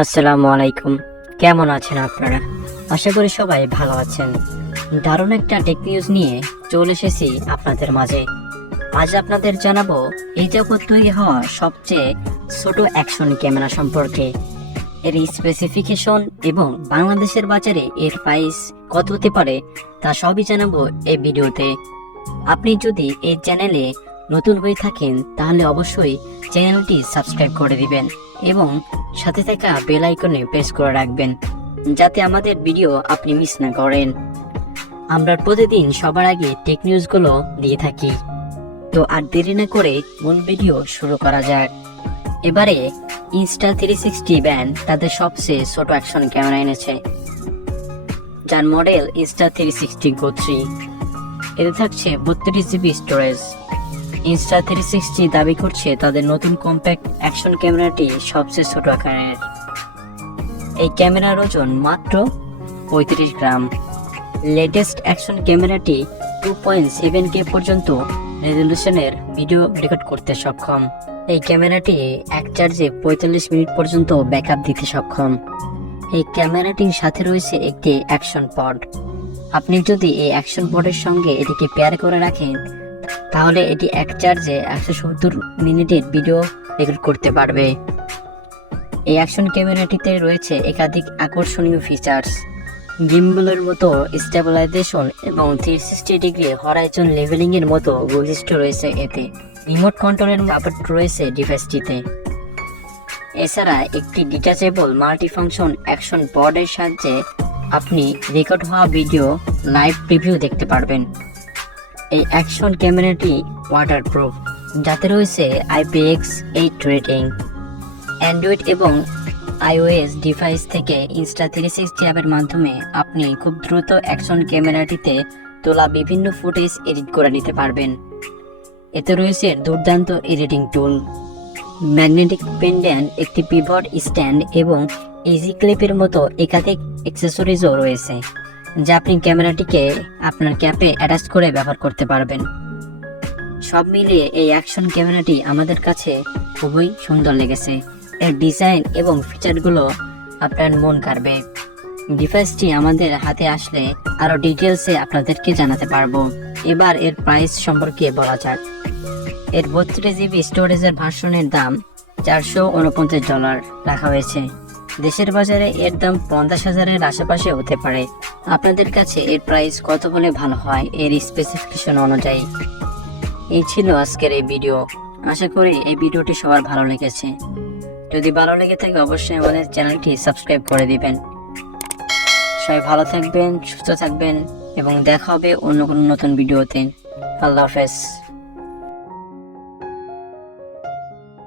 আসসালামু আলাইকুম। কেমন আছেন আপনারা? আশা করি সবাই ভালো আছেন। দারুণ একটা টেক নিউজ নিয়ে চলে এসেছি আপনাদের মাঝে। আজ আপনাদের জানাবো এই জগৎ তৈরি হওয়া সবচেয়ে ছোট অ্যাকশন ক্যামেরা সম্পর্কে, এর স্পেসিফিকেশন এবং বাংলাদেশের বাজারে এর প্রাইস কত হতে পারে তা সবই জানাবো এই ভিডিওতে। আপনি যদি এই চ্যানেলে নতুন হয়ে থাকেন তাহলে অবশ্যই চ্যানেলটি সাবস্ক্রাইব করে দিবেন এবং সাথে থাকা বেল আইকনে প্রেস করে রাখবেন যাতে আমাদের ভিডিও আপনি মিস না করেন। আমরা প্রতিদিন সবার আগে টেক নিউজগুলো দিয়ে থাকি। তো আর দেরি না করে মূল ভিডিও শুরু করা যাক। এবারে Insta360 ব্র্যান্ড তাদের সবচেয়ে ছোট অ্যাকশন ক্যামেরা এনেছে, যার মডেল Insta360 Go-3। এতে থাকছে 32 জিবি স্টোরেজ। Insta360 দাবি করছে তাদের নতুন কম্প্যাক্ট অ্যাকশন ক্যামেরাটি সবচেয়ে ছোট আকারের। এই ক্যামেরার ওজন মাত্র 35 গ্রাম। লেটেস্ট অ্যাকশন ক্যামেরাটি 2.7K পর্যন্ত রেজলিউশনের ভিডিও রেকর্ড করতে সক্ষম। এই ক্যামেরাটি এক চার্জে 45 মিনিট পর্যন্ত ব্যাকআপ দিতে সক্ষম। এই ক্যামেরাটির সাথে রয়েছে একটি অ্যাকশন পড। আপনি যদি এই অ্যাকশন পডের সঙ্গে এটিকে পেয়ার করে রাখেন তাহলে এটি এক চার্জে 170 মিনিটের ভিডিও রেকর্ড করতে পারবে। এই অ্যাকশন ক্যামেরাটিতে রয়েছে একাধিক আকর্ষণীয় ফিচার্স। গিম্বলের মতো স্টেবিলাইজেশন এবং 360 ডিগ্রি হরাইজন লেভেলিং এর মতো বৈশিষ্ট্য রয়েছে এতে। রিমোট কন্ট্রোলের সাপোর্ট রয়েছে ডিভাইসটিতে। এছাড়া একটি ডিটাচেবল মাল্টিফাংশন অ্যাকশন পডের সাহায্যে আপনি রেকর্ড হওয়া ভিডিও লাইভ প্রিভিউ দেখতে পারবেন। এই অ্যাকশন ক্যামেরাটি ওয়াটারপ্রুফ, যাতে রয়েছে IPX8 রেটিং। অ্যান্ড্রয়েড এবং iOS ডিভাইস থেকে Insta360 অ্যাপের মাধ্যমে আপনি খুব দ্রুত অ্যাকশন ক্যামেরাটিতে তোলা বিভিন্ন ফুটেজ এডিট করে নিতে পারবেন। এতে রয়েছে দুর্দান্ত এডিটিং টুল, ম্যাগনেটিক পেন্ডেন্ট, একটি পিভট স্ট্যান্ড এবং ইজি ক্লিপের মতো একাধিক অ্যাক্সেসরিজও রয়েছে যা আপনি ক্যামেরাটিকে আপনার ক্যাপে অ্যাটাচ করে ব্যবহার করতে পারবেন। সব মিলিয়ে এই অ্যাকশন ক্যামেরাটি আমাদের কাছে খুবই সুন্দর লেগেছে। এর ডিজাইন এবং ফিচারগুলো আপনার মন কাড়বে। ডিভাইসটি আমাদের হাতে আসলে আরও ডিটেলসে আপনাদেরকে জানাতে পারবো। এবার এর প্রাইস সম্পর্কে বলা যাক। এর 32 জিবি স্টোরেজের ভার্সনের দাম $449 রাখা হয়েছে। দেশের বাজারে এর দাম 50,000-এর আশেপাশে হতে পারে। আপনাদের কাছে এর প্রাইস কত হলে ভালো হয় এর স্পেসিফিকেশন অনুযায়ী। এই ছিল আজকের এই ভিডিও। আশা করি এই ভিডিওটি সবার ভালো লেগেছে। যদি ভালো লেগে থাকে অবশ্যই আমাদের চ্যানেলটি সাবস্ক্রাইব করে দিবেন। সবাই ভালো থাকবেন, সুস্থ থাকবেন এবং দেখা হবে অন্য কোনো নতুন ভিডিওতে। আল্লাহ হাফেজ।